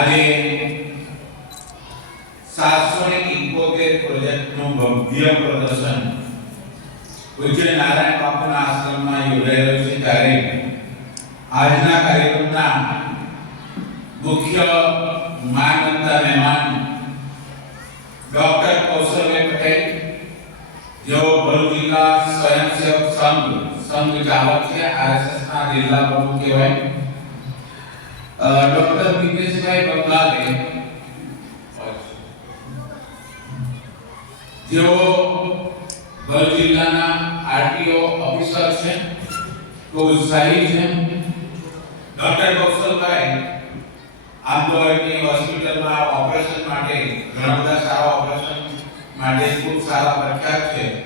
આજે સાતસો ને ઇકોતેર પ્રોજેક્ટનું ભવ્ય પ્રદર્શન પૂજ્ય નારાયણ બાપુના આશ્રમમાં યોજાઈ રહ્યું છે ત્યારે આજના કાર્યક્રમના મુખ્ય માનવતા મહેમાન ડોક્ટર કૌશલ્ય પટેલ જેઓ ભરૂચ જિલ્લા સ્વયંસેવક સંઘ સંઘ ચાલક છે આરએસએસ ના જિલ્લા પ્રમુખ કહેવાય અ, ડોક્ટર દિનેશભાઈ જેઓ ભર જિલ્લાના આરટીઓ ઓફિસર છે તો ઉત્સાહી છે. ડોક્ટર કૌશલભાઈ આમ હોસ્પિટલમાં ઓપરેશન માટે ઘણા બધા સારા ઓપરેશન માટે ખૂબ સારા પ્રખ્યાત છે.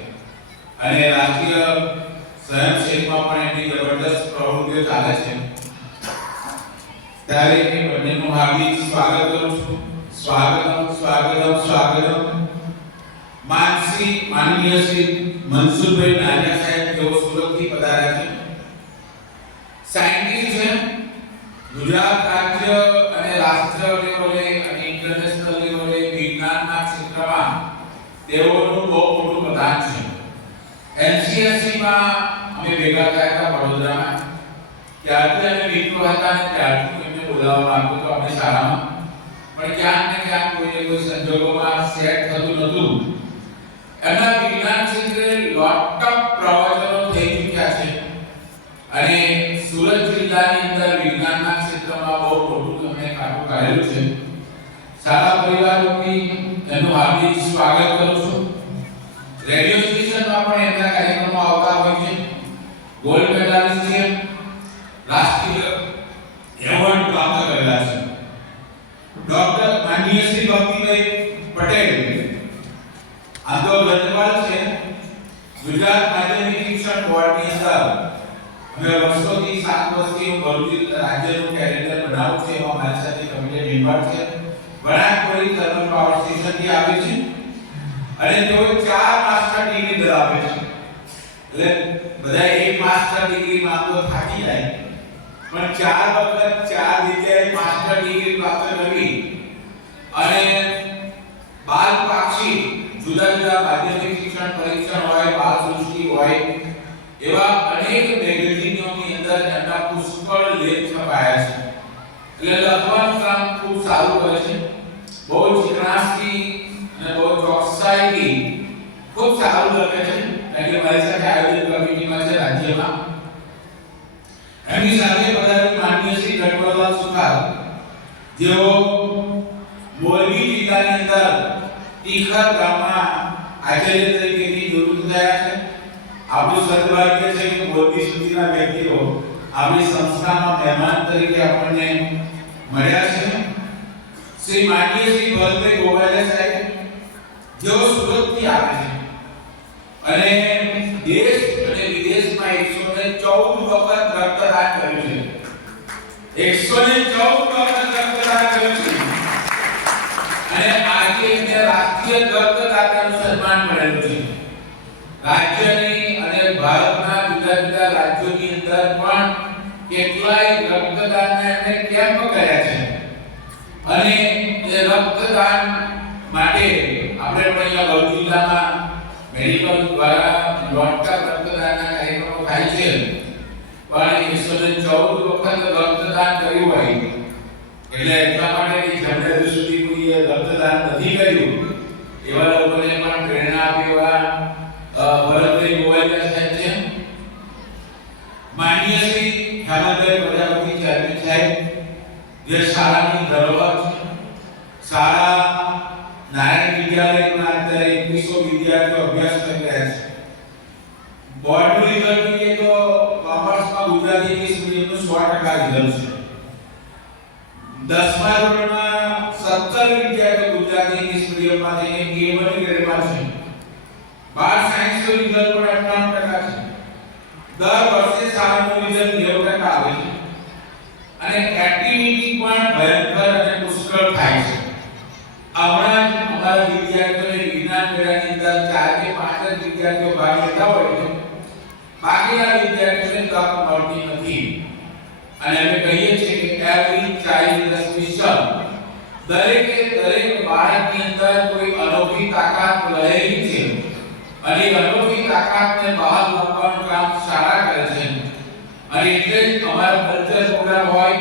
અને રાષ્ટ્રીય સ્વયંસેવકમાં પણ એમની જબરદસ્ત પ્રવૃત્તિઓ ચાલે છે. ત્યારે એ બંનેનું હાર્દિક સ્વાગત કરું છું સ્વાગતમ સ્વાગતમ સ્વાગતમ. માનસી માનનીય શ્રી મનસુરભાઈ નાનિયા સાહેબ તેઓ સુરતથી પધાર્યા છે. સાયન્ટિસ્ટ છે. ગુજરાત રાજ્ય અને રાષ્ટ્ર લેવલે અને ઇન્ટરનેશનલ લેવલે વિજ્ઞાનના ક્ષેત્રમાં તેઓનું બહુ મોટું પ્રદાન છે. એનસીએસસીમાં અમે ભેગા થયા હતા વડોદરામાં ત્યારથી અમે મિત્રો હતા અને ત્યારથી એમને બોલાવવામાં આવ્યું તો અમે શાળામાં. પણ ક્યાંક ને ક્યાંક કોઈને કોઈ સંજોગોમાં સેટ થતું નહોતું. એમના વિજ્ઞાન ક્ષેત્રે ઓફ પ્રવચનો થઈ ચૂક્યા છે. અને સુરત જિલ્લાની અંદર વિજ્ઞાનના ક્ષેત્રમાં બહુ મોટું તમને કામ કરેલું છે. સારા પરિવારોની એનું હાર્દિક સ્વાગત કરું છું. રેડિયો સ્ટેશનમાં પણ એમના કાર્યક્રમો આવતા હોય છે. ગોલ્ડ મેડાલિસ્ટ છે રાષ્ટ્રીય એવોર્ડ પ્રાપ્ત કરેલા છે ડોક્ટર માનનીય શ્રી ભક્તિભાઈ પટેલ આ તો ગ્રંથપાલ છે ગુજરાત માધ્યમિક શિક્ષણ બોર્ડની અંદર અમે વર્ષોથી સાત વર્ષથી ભરૂચ રાજ્યનું કેલેન્ડર બનાવું છું, એમાં મારી સાથે કમિટી મેમ્બર છે. વણાકપુરી થર્મલ પાવર સ્ટેશનથી આવે છે. અને તેઓ ચાર માસ્ટર ડિગ્રી ધરાવે છે. એટલે બધા એક માસ્ટર ડિગ્રી માં તો થાકી જાય. પણ ચાર વખત ચાર જગ્યાએ માસ્ટર ડિગ્રી પ્રાપ્ત કરવી અને બાલ પાક્ષી જુદા જુદા માધ્યમિક શિક્ષણ પરીક્ષણ હોય બાલ સૃષ્ટિ હોય એવા અનેક મેગેઝિનોની અંદર એમના પુષ્કળ લેખ છપાયા છે એટલે લખવાનું કામ ખૂબ સારું કરે છે બહુ ચિકણાસથી અને બહુ ચોકસાઈથી ખૂબ સારું લખે છે કારણ કે મારી સાથે આયોજન કમિટીમાં છે રાજ્યમાં એમની સાથે પધારેલ માનનીય શ્રી ગઢવરલાલ સુથાર જેઓ મોરબી જિલ્લાની અંદર ટીખર ગામમાં આચાર્ય તરીકેની નિવૃત્ત થયા છે આપણું સદભાગ્ય છે કે મોરબી સુધીના વ્યક્તિઓ આપણી સંસ્થામાં મહેમાન તરીકે આપણને મળ્યા છે? શ્રી માનનીય શ્રી ભરતભાઈ સાહેબ જેઓ સુરતથી આવે છે અને દેશ અને વિદેશમાં 114 વખત રક્તદાન કર્યું છે. 114 વખત રક્તદાન કર્યું છે. અને આજે એમને રાષ્ટ્રીય રક્તદાતાનું સન્માન મળેલું છે. રાજ્યની અને ભારતના જુદા જુદા રાજ્યોની અંદર પણ કેટલાય રક્તદાનને એમણે કેમ્પ કર્યા છે? અને એ રક્તદાન માટે આપણે પણ અહીંયા ભરૂચ જિલ્લામાં મેડિકલ દ્વારા લોટકા રક્તદાનના કાર્યક્રમો થાય છે. પણ એકસો ચૌદ વખત રક્તદાન કર્યું હોય. એટલે એટલા માટે કે જેમણે હજુ સુધી કોઈ રક્તદાન નથી કર્યું. એવા લોકોને પણ પ્રેરણા આપી એવા ભરતભાઈ ગોવાલિયા સાહેબ છે. માનનીય શ્રી હેમંતભાઈ પ્રજાપતિ ચેરમેન સાહેબ જે શાળાની ધરોહર છે શાળા નારાયણ વિદ્યાલયમાં અત્યારે એકવીસો વિદ્યાર્થીઓ અભ્યાસ કરી રહ્યા છે બોર્ડનું રિઝલ્ટ જોઈએ તો કોમર્સમાં ગુજરાતી ઇંગ્લિશ મીડિયમનું સો ટકા રિઝલ્ટ છે દસમા ધોરણમાં સત્તર વિદ્યાર્થીઓ ગુજરાતી ઇંગ્લિશ મીડિયમમાં જઈને એ વન ગ્રેડમાં છે બાર સાયન્સનું રિઝલ્ટ પણ અઠ્ઠાણું ટકા છે દર વર્ષે શાળાનું રિઝલ્ટ નેવું ટકા આવે છે અને એક્ટિવિટી પણ ભયંકર અને પુષ્કળ થાય છે. હમણાં અમારા વિદ્યાર્થીઓને વિજ્ઞાન મેળાની અંદર ચાર કે પાંચ જ વિદ્યાર્થીઓ ભાગ લેતા હોય છે. બાકીના વિદ્યાર્થીઓને તક મળતી નથી. અને અમે કહીએ છીએ કે એવરી ચાઇલ્ડ is સ્પેશિયલ દરેકે દરેક બાળકની અંદર કોઈ અનોખી તાકાત રહેલી છે. અને અનોખી તાકાતને બહાર મૂકવાનું કામ શાળા કરે છે. અને એટલે જ અમારો કલ્ચર પ્રોગ્રામ હોય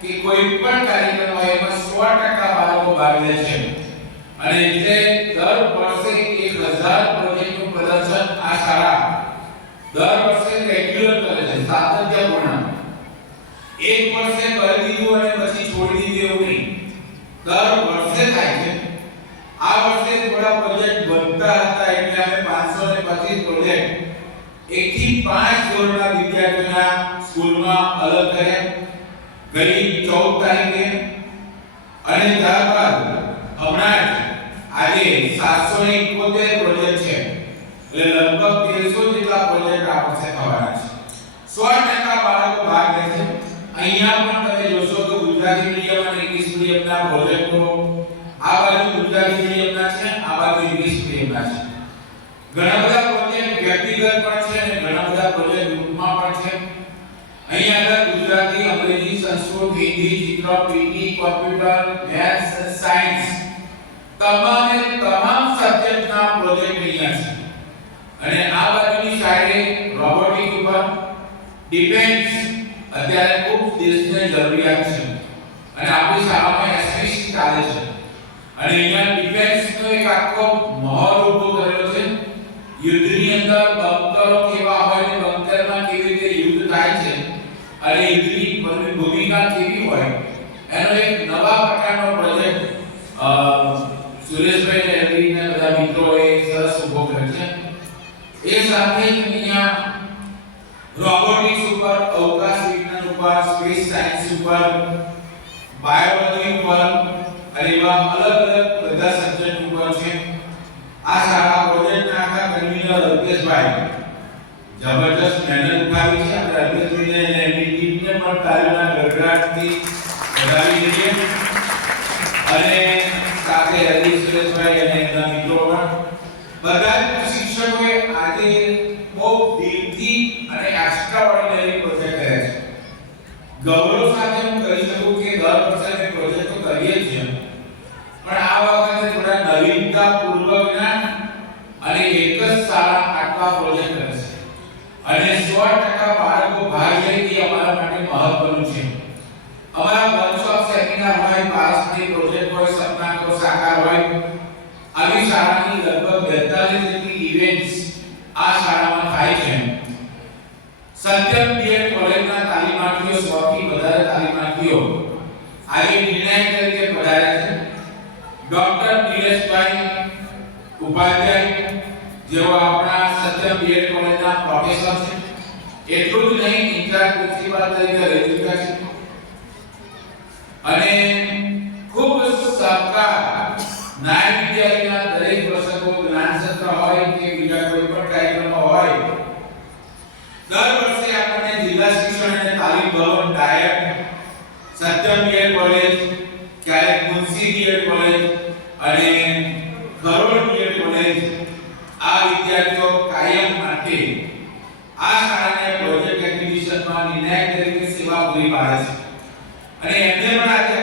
કે કોઈ પણ કાર્યક્રમ હોય એમાં સો ટકા બાળકો ભાગ લે છે અને એટલે દર વર્ષે એક હજાર પ્રોજેક્ટનું પ્રદર્શન આ શાળા દર વર્ષે રેગ્યુલર કરે છે સાતત્યપૂર્ણ એક વર્ષે કરી દીધું અને પછી છોડી દીધું એવું નહીં દર વર્ષે થાય છે આ વર્ષે થોડા પ્રોજેક્ટ વધતા હતા એટલે અમે 525 પ્રોજેક્ટ એકથી પાંચ ધોરણના વિદ્યાર્થીઓના સ્કૂલમાં અલગ કર્યા 14 તારીખે અને ત્યારબાદ હમણાં આજે 771 પ્રોજેક્ટ છે. એટલે લગભગ તેરસો જેટલા પ્રોજેક્ટ આ વર્ષે થવાના છે. સો ટકા બાળકો ભાગ લે છે. અહીંયા પણ તમે જોશો તો ગુજરાતી મીડિયમ અને ઇંગ્લિશ મીડિયમના પ્રોજેક્ટો આ બાજુ ગુજરાતી મીડિયમના છે, આ બાજુ ઇંગ્લિશ મીડિયમના છે. ઘણા બધા પ્રોજેક્ટ વ્યક્તિગત પણ છે અને ઘણા બધા પ્રોજેક્ટ ગ્રુપમાં પણ છે. અહીંયા આગળ Gujarati, Angrezi Sanskrit Hindi PT computer maths science તમામે તમામ સબ્જેક્ટના પ્રોજેક્ટ અહીંયા છે. અને આ બાજુની સાઈડે રોબોટિક ઉપર ડિફેન્સ અત્યારે ખૂબ દેશને જરૂરિયાત છે. અને આપણી શાળામાં એસપીસી ચાલે છે. અને અહીંયા ડિફેન્સનો એક આખો મહોર ઊભો કર્યો છે. યુદ્ધની અંદર બંકરો અને ભૂમિ- ભૂમિકા કેવી હોય, એનો એક નવા પ્રકારનો પ્રોજેક્ટ સુરેશભાઈ ને એવી ને બધા મિત્રોએ સરસ ઊભો કર્યો છે. એ સાથે જ અહીંયા રોબોટિક્સ ઉપર, અવકાશ વિજ્ઞાન ઉપર સ્પેસ સાયન્સ ઉપર બાયોલોજી ઉપર, અને એવા અલગ અલગ બધા સબ્જેક્ટ ઉપર છે. આ શાળા પ્રોજેક્ટના આખા કન્વીનર અલ્પેશભાઈ જબરજસ્ત મહેનત ઉઠાવી છે. અને અલ્પેશભાઈને એમની પણ તાલીમના ગડગડાટથી વધાવી લઈએ. અને સાથે હરીશ સુરેશભાઈ અને એમના મિત્રો પણ. બધા શિક્ષકોએ આજે બહુ દિલથી અને એક્સ્ટ્રાઓર્ડિનરી પ્રોજેક્ટ કર્યા છે. ગૌરવ સાથે હું કહી શકું કે દર વર્ષે પ્રોજેક્ટ તો કરીએ જ છીએ. પણ આ વખતે થોડા નવીનતા પૂર્વક અને એક જ સારા આટલા પ્રોજેક્ટ છે. અને 100% બાળકો ભાગ લે એ અમારા માટે મહત્વનું છે અમારા વર્કશોપ સેમિનાર હોય પારસ્પરિક પ્રોજેક્ટ હોય સપના કો સાકાર હોય આવી શાળાની લગભગ 42 જેટલી ઇવેન્ટ્સ આ શાળામાં થાય છે સત્યમ બીએડ કોલેજના તાલીમાર્થીઓ 100 થી વધારે તાલીમાર્થીઓ આજે નિર્ણાયક તરીકે પધાર્યા છે ડોક્ટર નિલેશભાઈ ઉપાધ્યાય જેઓ આપણા સત્યમ બીએડ કોલેજના પ્રોફેસર છે એટલું જ નહીં ઇન્ચાર્જ વાત તરીકે રજૂ ચૂક્યા અને ખૂબ સહકાર નાયબ વિદ્યાલયના દરેક પ્રસંગો જ્ઞાન સત્ર હોય કે બીજા કોઈ પણ કાર્યક્રમો હોય દર વર્ષે આપણને જિલ્લા શિક્ષણ અને તાલીમ ભવન ડાયટ સત્યમ બીએડ કોલેજ ક્યારેક મુનસી બીએડ કોલેજ અને કરોડ બીએડ કોલેજ આ વિદ્યાર્થીઓ કાયમ માટે આ શાળાને પ્રોજેક્ટ એક્ટિવિટીઝમાં નિર્ણાયક તરીકે સેવા પૂરી પાડે છે. અને એમને પણ આજે